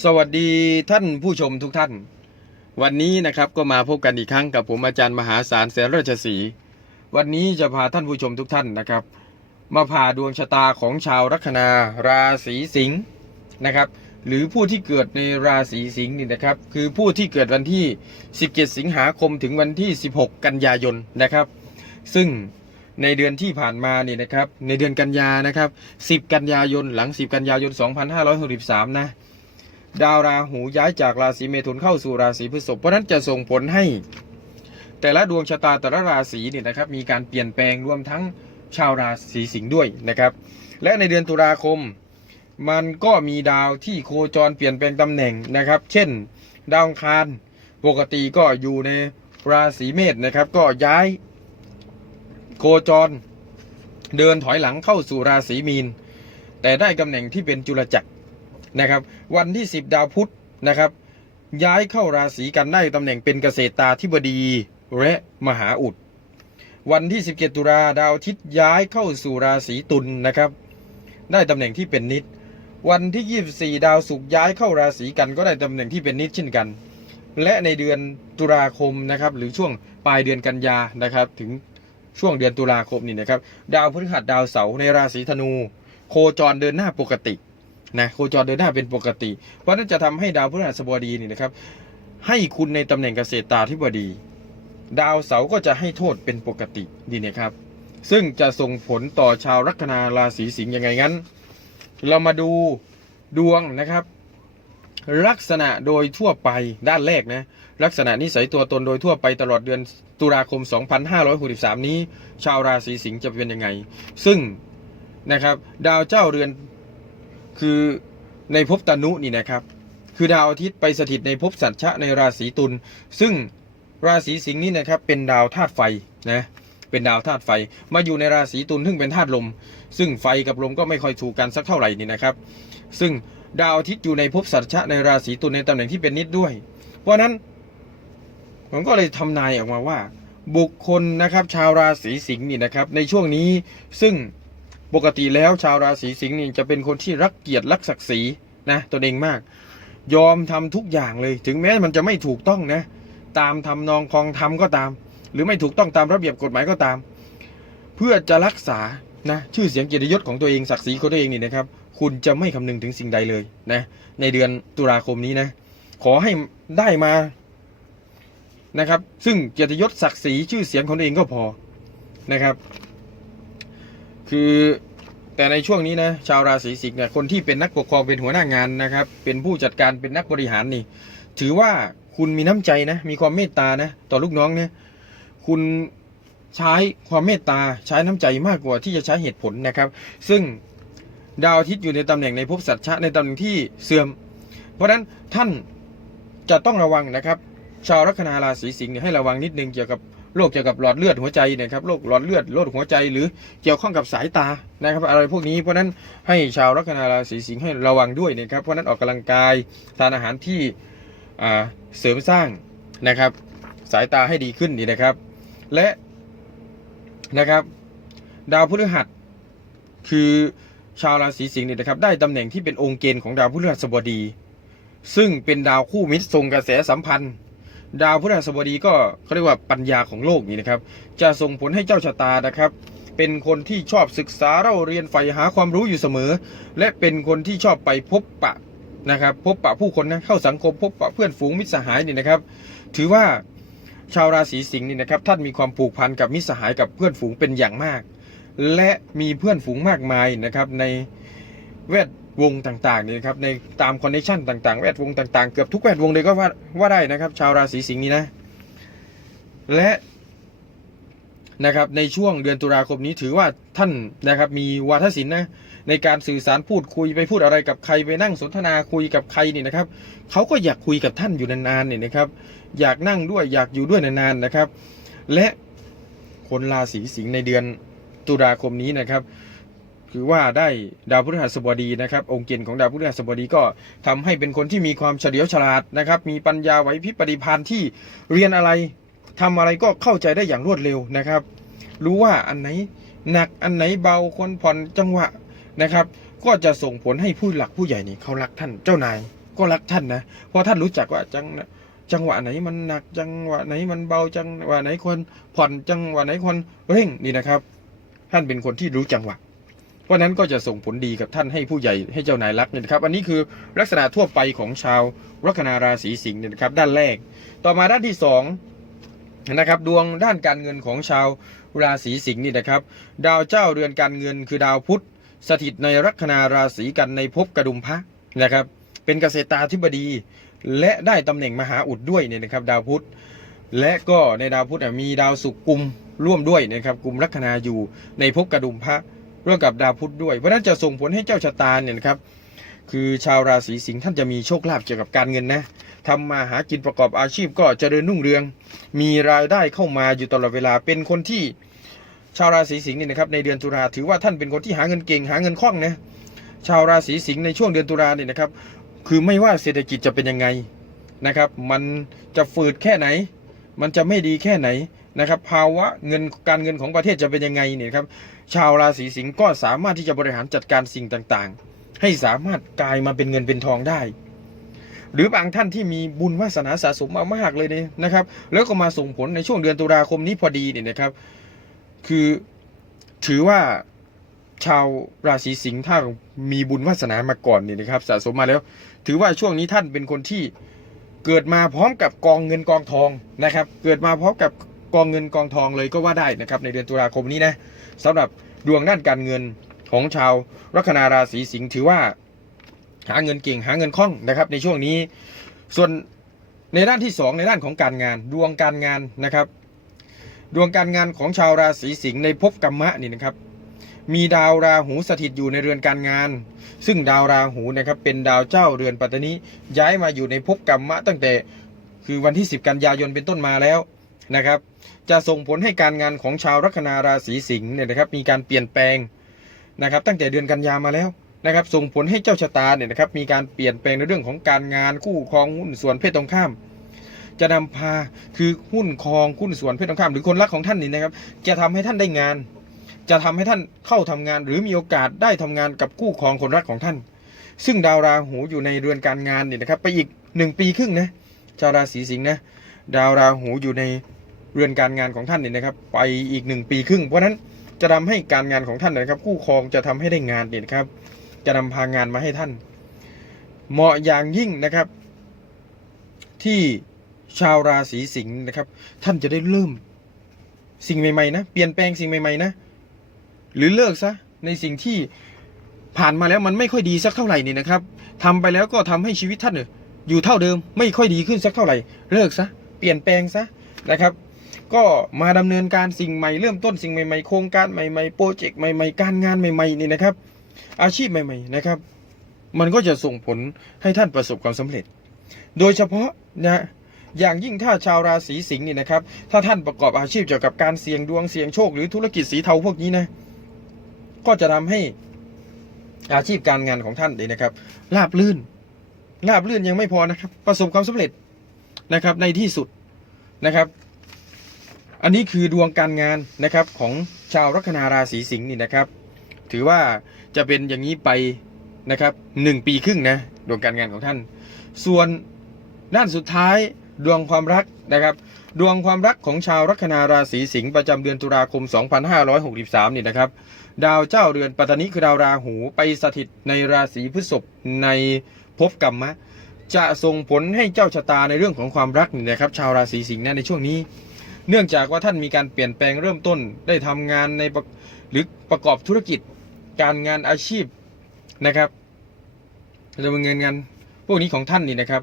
สวัสดีท่านผู้ชมทุกท่าน วันนี้นะครับก็มาพบกันอีกครั้งกับผมอาจารย์มหาสารแสนราชสีวันนี้จะพาท่านผู้ชมทุกท่านนะครับ มาพาดวงชะตาของชาวลัคนาราศีสิงห์นะครับ หรือผู้ที่เกิดในราศีสิงห์นี่นะครับ คือผู้ที่เกิดวันที่ 17 สิงหาคมถึงวันที่ 16 กันยายนนะครับ ซึ่งในเดือนที่ผ่านมานี่นะครับ ในเดือนกันยานะครับ 10 กันยายนหลัง 10 กันยายน 2563 นะ ดาวราหูย้ายจากราศีเมถุนเข้าสู่ราศีพฤษภเพราะฉะนั้นจะส่งผลให้ แต่ละดวงชะตาแต่ละราศีเนี่ยนะครับ มีการเปลี่ยนแปลงรวมทั้งชาวราศีสิงห์ด้วยนะครับ และในเดือนตุลาคม มันก็มีดาวที่โคจรเปลี่ยนแปลงตำแหน่งนะครับ เช่น ดาวคารปกติก็อยู่ในราศีเมษนะครับ ก็ย้ายโคจร เดินถอยหลังเข้าสู่ราศีมีน แต่ได้ตำแหน่งที่เป็นจุลจักร นะครับ วันที่ 10 ดาวพุธนะครับ ย้ายเข้าราศีกันได้ตำแหน่งเป็นเกษตราธิบดีและมหาอุด วันที่ 17 ตุลาดาวอาทิตย์ย้ายเข้าสู่ราศีตุลนะครับ ได้ตำแหน่งที่เป็นนิด วันที่ 24 ดาวศุกร์ย้ายเข้าราศีกันก็ได้ตำแหน่งที่เป็นนิดเช่นกัน และในเดือนตุลาคมนะครับหรือช่วงปลายเดือนกันยานะครับถึงช่วงเดือนตุลาคมนี่นะครับ ดาวพฤหัสดาวเสาร์ในราศีธนู โคจรเดินหน้าปกติ นะโคจรเดินหน้าเป็นปกติ เพราะนั้นจะทำให้ดาวพฤหัสบดีนี่นะครับ ให้คุณในตำแหน่งเกษตราธิบดี ดาวเสาร์ก็จะให้โทษเป็นปกติดีนะครับ ซึ่งจะส่งผลต่อชาวลัคนาราศีสิงห์ยังไงงั้น เรามาดูดวงนะครับ ลักษณะโดยทั่วไปด้านแรกนะลักษณะนิสัยตัวตนโดยทั่วไปตลอดเดือนตุลาคม 2563 นี้ ชาวราศีสิงห์จะเป็นยังไง ซึ่งนะครับ ดาวเจ้าเรือน คือในภพตนุนี่นะครับ คือดาวอาทิตย์ไปสถิตในภพสัตชะในราศีตุลซึ่งราศีสิงห์นี่นะครับเป็นดาวธาตุไฟนะเป็นดาวธาตุไฟมาอยู่ในราศีตุลซึ่งเป็นธาตุลม ซึ่งไฟกับลมก็ไม่ค่อยถูกกันสักเท่าไหร่นี่นะครับ ซึ่งดาวอาทิตย์อยู่ในภพสัตชะในราศีตุลในตำแหน่งที่เป็นนิดด้วย เพราะฉะนั้นผมก็เลยทำนายออกมาว่า บุคคลนะครับ ชาวราศีสิงห์นี่นะครับ ในช่วงนี้ซึ่ง ปกติแล้วชาวราศีสิงห์นี่จะเป็นคนที่รักเกียรติรักศักดิ์ศรีนะตนเองมาก ยอมทำทุกอย่างเลย ถึงแม้มันจะไม่ถูกต้องนะ ตามทำนองคลองทำก็ตาม หรือไม่ถูกต้องตามระเบียบกฎหมายก็ตาม เพื่อจะรักษานะชื่อเสียงเกียรติยศของตัวเองศักดิ์ศรีของตัวเองนี่นะครับ คุณจะไม่คำนึงถึงสิ่งใดเลยนะ ในเดือนตุลาคมนี้นะ ขอให้ได้มานะครับ ซึ่งเกียรติยศศักดิ์ศรีชื่อเสียงของตัวเองก็พอนะครับ คือแต่ในช่วงนี้นะชาวราศีสิงห์เนี่ยคนที่เป็นนักปกครองเป็นหัวหน้างานนะครับ เป็นผู้จัดการเป็นนักบริหารนี่ ถือว่าคุณมีน้ำใจนะ มีความเมตตานะ ต่อลูกน้องเนี่ยคุณใช้ความเมตตาใช้น้ำใจมากกว่าที่จะใช้เหตุผลนะครับ ซึ่งดาวอาทิตย์อยู่ในตำแหน่งในภพสัตชะในตำแหน่งที่เสื่อม เพราะฉะนั้นท่านจะต้องระวังนะครับ ชาวลัคนาราศีสิงห์เนี่ยให้ระวังนิดนึงเกี่ยวกับ โรคเกี่ยวกับหลอดเลือดหัวใจเนะครับโรคหลอดเลือดโรคหัวใจ หรือเกี่ยวข้องกับสายตานะครับอะไรพวกนี้เพราะนั้นให้ชาวลัคนาราศีสิงห์ให้ระวังด้วยนะครับเพราะนั้นออกกำลังกายทานอาหารที่เสริมสร้างนะครับสายตาให้ดีขึ้นนี่นะครับ และนะครับดาวพฤหัสคือชาวราศีสิงห์เนี่ยนะครับได้ตำแหน่งที่เป็นองค์เกณฑ์ของดาวพฤหัสบดี ซึ่งเป็นดาวคู่มิตรทรงกระแสสัมพันธ์ ดาวพฤหัสบดีก็เขาเรียกว่าปัญญาของโลกนี่นะครับ จะส่งผลให้เจ้าชะตานะครับ เป็นคนที่ชอบศึกษาเล่าเรียนใฝ่หาความรู้อยู่เสมอ และเป็นคนที่ชอบไปพบปะนะครับพบปะผู้คนนะเข้าสังคมพบปะเพื่อนฝูงมิตรสหายนี่นะครับ ถือว่าชาวราศีสิงห์นี่นะครับท่านมีความผูกพันกับมิตรสหายกับเพื่อนฝูงเป็นอย่างมาก และมีเพื่อนฝูงมากมายนะครับในแวด วงต่างๆนี่นะครับในตามคอนเนคชั่นต่างๆ แวดวงต่างๆ เกือบทุกแวดวงเลยก็ว่าว่าได้นะครับ ชาวราศีสิงห์นี่นะ และนะครับในช่วงเดือนตุลาคมนี้ถือว่าท่านนะครับมีวาทศิลป์นะในการสื่อสารพูดคุยไปพูดอะไรกับใครไปนั่งสนทนาคุยกับใครนี่นะครับเขาก็อยากคุยกับท่านอยู่นานๆเนี่ยนะครับ อยากนั่งด้วยอยากอยู่ด้วยนานๆนะครับ และคนราศีสิงห์ในเดือนตุลาคมนี้นะครับ คือว่าได้ดาวพฤหัสบดีนะครับองค์เกณฑ์ของดาวพฤหัสบดีก็ทำให้เป็นคนที่มีความเฉลียวฉลาดนะครับมีปัญญาไหวพริบปฏิภาณที่เรียนอะไรทำอะไรก็เข้าใจได้อย่างรวดเร็วนะครับ รู้ว่าอันไหนหนักอันไหนเบาคนผ่อนจังหวะนะครับ ก็จะส่งผลให้ผู้หลักผู้ใหญ่นี่เขารักท่านเจ้านายก็รักท่านนะเพราะท่านรู้จักว่าจังจังหวะไหนมันหนักจังหวะไหนมันเบาจังหวะไหนควรผ่อนจังหวะไหนควรเร่งนี่นะครับ ท่านเป็นคนที่รู้จังหวะ ราะนั้นก็จะส่งผลดีกับท่านให้ผู้ใหญ่ให้เจ้านายรักเนี่ยนะครับ อันนี้คือลักษณะทั่วไปของชาวลัคนาราศีสิงห์เนี่ยนะครับ ด้านแรก ต่อมาด้านที่สองนะครับดวงด้านการเงินของชาวราศีสิงห์นี่นะครับ ดาวเจ้าเรือนการเงินคือดาวพุธสถิตในลัคนาราศีกันในภพกระดุมพระนะครับ เป็นเกษตราธิบดี และได้ตำแหน่งมหาอุดด้วยเนี่ยนะครับ ดาวพุธและก็ในดาวพุธอะมีดาวศุกกุมร่วมด้วยนะครับกลุ่มลัคนาอยู่ในภพกระดุมพระ ร่วมกับดาวพุธด้วย เพราะนั้นจะส่งผลให้เจ้าชะตาเนี่ยนะครับ คือชาวราศีสิงห์ท่านจะมีโชคลาภเกี่ยวกับการเงินนะทำมาหากินประกอบอาชีพก็เจริญรุ่งเรือง มีรายได้เข้ามาอยู่ตลอดเวลาเป็นคนที่ชาวราศีสิงห์นี่นะครับในเดือนตุลาถือว่าท่านเป็นคนที่หาเงินเก่งหาเงินคล่องนะชาวราศีสิงห์ในช่วงเดือนตุลาเนี่ยนะครับ คือไม่ว่าเศรษฐกิจจะเป็นยังไงนะครับ มันจะฝืดแค่ไหน มันจะไม่ดีแค่ไหน นะครับภาวะเงินการเงินของประเทศจะเป็นยังไงเนี่ยครับชาวราศีสิงห์ก็สามารถที่จะบริหารจัดการสิ่งต่างๆ ให้สามารถกลายมาเป็นเงินเป็นทองได้ หรือบางท่านที่มีบุญวาสนาสะสมมามากเลยเนี่ยนะครับ แล้วก็มาส่งผลในช่วงเดือนตุลาคมนี้พอดีเนี่ยนะครับ คือถือว่าชาวราศีสิงห์ถ้ามีบุญวาสนามาก่อนเนี่ยนะครับ สะสมมาแล้ว ถือว่าช่วงนี้ท่านเป็นคนที่เกิดมาพร้อมกับกองเงินกองทองนะครับ เกิดมาพร้อมกับ กองเงินกองทองเลยก็ว่าได้นะครับในเดือนตุลาคมนี้นะสำหรับดวงด้านการเงินของชาวลัคนาราศีสิงห์ถือว่า หาเงินเก่งหาเงินคล่องนะครับ ในช่วงนี้ ส่วนในด้านที่สองในด้านของการงาน ดวงการงานนะครับ ดวงการงานของชาวราศีสิงห์ในภพกรรมะนี่นะครับ มีดาวราหูสถิตอยู่ในเรือนการงาน ซึ่งดาวราหูนะครับเป็นดาวเจ้าเรือนปัตตานีย้ายมาอยู่ในภพกรรมะตั้งแต่คือวันที่ 10 กันยายนเป็นต้นมาแล้ว นะครับ จะส่งผลให้การงานของชาวลัคนาราศีสิงห์เนี่ยนะครับ มีการเปลี่ยนแปลงนะครับ ตั้งแต่เดือนกันยามาแล้วนะครับ ส่งผลให้เจ้าชะตาเนี่ยนะครับ มีการเปลี่ยนแปลงในเรื่องของการงานคู่ครองหุ้นส่วนเพศตรงข้าม จะนำพาคือหุ้นครองหุ้นส่วนเพศตรงข้าม หรือคนรักของท่านนี่นะครับ จะทำให้ท่านได้งาน จะทำให้ท่านเข้าทำงาน หรือมีโอกาสได้ทำงานกับคู่ครองคนรักของท่าน ซึ่งดาวราหูอยู่ในเรือนการงานเนี่ยนะครับ ไปอีกหนึ่งปีครึ่งนะชาวราศีสิงห์นะ ดาวราหูอยู่ในเรือนการงานของท่านเนี่ยนะครับ ไปอีกหนึ่งปีครึ่ง เพราะฉะนั้นจะทำให้การงานของท่านนะครับ คู่ครองจะทำให้ได้งานเนี่ยนะครับ จะนำพางานมาให้ท่าน เหมาะอย่างยิ่งนะครับ ที่ชาวราศีสิงห์นะครับ ท่านจะได้เริ่ม สิ่งใหม่ๆนะเปลี่ยนแปลงสิ่งใหม่ๆนะ หรือเลิกซะในสิ่งที่ผ่านมาแล้วมันไม่ค่อยดีสักเท่าไหร่นี่นะครับทำไปแล้วก็ทำให้ชีวิตท่านเนี่ยอยู่เท่าเดิม ไม่ค่อยดีขึ้นสักเท่าไหร่ เลิกซะ เปลี่ยนแปลงซะนะครับ ก็มาดำเนินการสิ่งใหม่เริ่มต้นสิ่งใหม่ๆโครงการใหม่ๆโปรเจกต์ใหม่ๆการงานใหม่ๆนี่นะครับ อาชีพใหม่ ๆนะครับ มันก็จะส่งผลให้ท่านประสบความสำเร็จ โดยเฉพาะนะอย่างยิ่งถ้าชาวราศีสิงห์นี่นะครับ ถ้าท่านประกอบอาชีพเกี่ยวกับการเสี่ยงดวงเสี่ยงโชคหรือธุรกิจสีเทาพวกนี้นะ ก็จะทำให้อาชีพการงานของท่านเนี่ยนะครับราบลื่นราบลื่นยังไม่พอนะครับ ประสบความสำเร็จ นะครับในที่สุดนะครับ อันนี้คือดวงการงานนะครับของชาวลัคนาราศีสิงห์นี่นะครับ ถือว่าจะเป็นอย่างนี้ไปนะครับหนึ่งปีครึ่งนะดวงการงานของท่าน ส่วนด้านสุดท้ายดวงความรักนะครับ ดวงความรักของชาวลัคนาราศีสิงห์ประจำเดือนตุลาคม 2563นี่นะครับ ดาวเจ้าเรือนปัตตานีคือดาวราหูไปสถิตในราศีพฤษภในภพกรรมะ จะส่งผลให้เจ้าชะตาในเรื่องของความรักนี่นะครับ ชาวราศีสิงห์นะในช่วงนี้ เนื่องจากว่าท่านมีการเปลี่ยนแปลงเริ่มต้นได้ทำงานในหรือประกอบธุรกิจ การงานอาชีพนะครับดำเนินงานพวกนี้ของท่านนี่นะครับ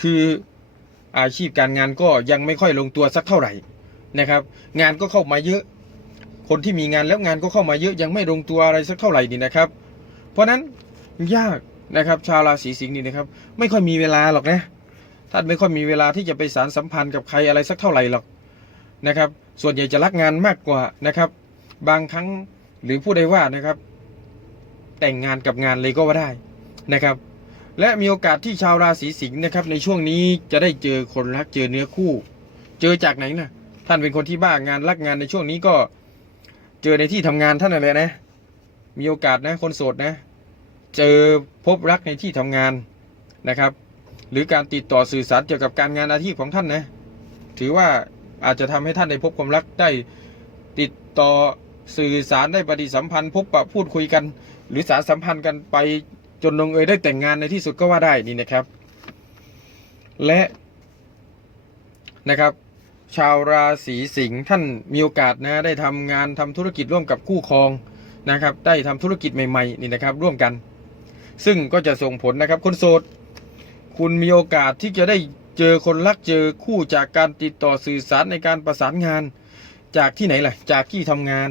คืออาชีพการงานก็ยังไม่ค่อยลงตัวสักเท่าไหร่นะครับ งานก็เข้ามาเยอะ คนที่มีงานแล้วงานก็เข้ามาเยอะยังไม่ลงตัวอะไรสักเท่าไหร่นี่นะครับ เพราะฉะนั้นยาก นะครับ ชาวราศีสิงห์นี่นะครับ ไม่ค่อยมีเวลาหรอกนะท่านไม่ค่อยมีเวลาที่จะไปสารสัมพันธ์กับใครอะไรสักเท่าไหร่หรอกนะครับ ส่วนใหญ่จะรักงานมากกว่านะครับ บางครั้งหรือผู้ใดว่านะครับ แต่งงานกับงานเลยก็ว่าได้นะครับ และมีโอกาสที่ชาวราศีสิงห์นะครับ ในช่วงนี้จะได้เจอคนรักเจอเนื้อคู่ เจอจากไหนนะท่านเป็นคนที่บ้างานรักงานในช่วงนี้ก็ เจอในที่ทำงานท่านอะไรนะ มีโอกาสนะ คนโสดนะ เจอพบรักในที่ทำงานนะครับ หรือการติดต่อสื่อสารเกี่ยวกับการงานอาชีพของท่านนะถือว่าอาจจะทำให้ท่านได้พบความรักได้ติดต่อสื่อสารได้ปฏิสัมพันธ์ พบปะพูดคุยกัน หรือสารสัมพันธ์กันไปจนลงเอยได้แต่งงานในที่สุดก็ว่าได้นี่นะครับ และนะครับ ชาวราศีสิงห์ท่านมีโอกาสนะได้ทำงานทำธุรกิจร่วมกับคู่ครองนะครับ ได้ทำธุรกิจใหม่ๆนี่นะครับ ร่วมกัน ซึ่งก็จะส่งผลนะครับคนโสด คุณมีโอกาสที่จะได้เจอคนรักเจอคู่จากการติดต่อสื่อสารในการประสานงาน จากที่ไหนล่ะจากที่ทำงาน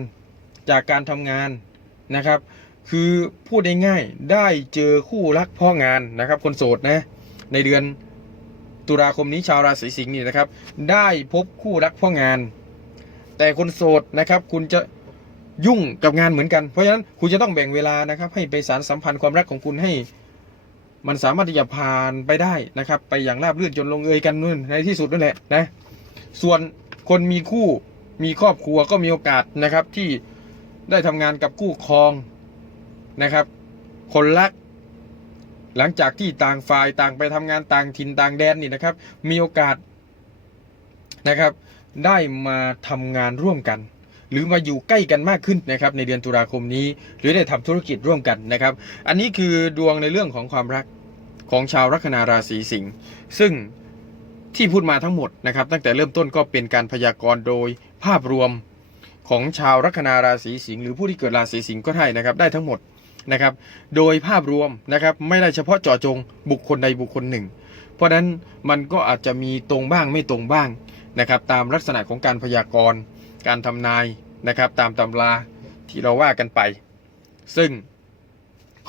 จากการทำงานนะครับ คือพูดง่ายๆได้เจอคู่รักพ่องานนะครับ คนโสดนะในเดือนตุลาคมนี้ชาวราศีสิงห์นี่นะครับ ได้พบคู่รักพ่องาน แต่คนโสดนะครับ คุณจะ ยุ่งกับงานเหมือนกัน เพราะฉะนั้นคุณจะต้องแบ่งเวลานะครับ ให้ไปสารสัมพันธ์ความรักของคุณให้ มันสามารถที่จะผ่านไปได้นะครับ ไปอย่างราบรื่นจนลงเอยกันนู่นในที่สุดนั่นแหละนะส่วนคนมีคู่มีครอบครัวก็มีโอกาสนะครับที่ได้ทำงานกับคู่ครองนะครับ คนรัก หลังจากที่ต่างฝ่ายต่างไปทำงานต่างถิ่นต่างแดนนี่นะครับ มีโอกาสนะครับ ได้มาทำงานร่วมกัน หรือมาอยู่ใกล้กันมากขึ้นนะครับในเดือนตุลาคมนี้ หรือได้ทำธุรกิจร่วมกันนะครับ อันนี้คือดวงในเรื่องของความรักของชาวลัคนาราศีสิงห์ซึ่งที่พูดมาทั้งหมดนะครับ ตั้งแต่เริ่มต้นก็เป็นการพยากรณ์โดยภาพรวมของชาวลัคนาราศีสิงห์หรือผู้ที่เกิดราศีสิงห์ก็ได้นะครับ ได้ทั้งหมดนะครับ โดยภาพรวมนะครับไม่ได้เฉพาะเจาะจงบุคคลใดบุคคลหนึ่ง เพราะฉะนั้นมันก็อาจจะมีตรงบ้างไม่ตรงบ้างนะครับ ตามลักษณะของการพยากรณ์ การทำนายนะครับตามตำราที่เราว่ากันไป ซึ่ง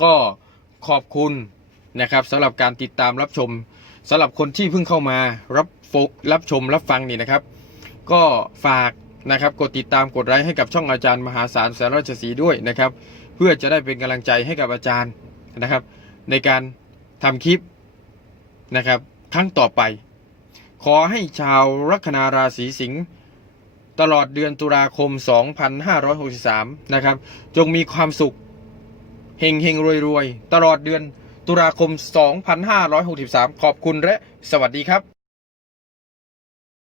ก็ขอบคุณนะครับสำหรับการติดตามรับชมสำหรับคนที่เพิ่งเข้ามารับโฟรับชมรับฟังนี่นะครับ ก็ฝากนะครับกดติดตามกดไลค์ให้กับช่องอาจารย์มหาศาลแสนราชสีด้วยนะครับ เพื่อจะได้เป็นกำลังใจให้กับอาจารย์นะครับ ในการทำคลิปนะครับครั้งต่อไป ขอให้ชาวลัคนาราศีสิงห์ ตลอดเดือนตุลาคม 2563 นะครับ จงมีความสุขเฮงเฮงรวยรวยตลอดเดือนตุลาคม 2563 ขอบคุณและสวัสดีครับ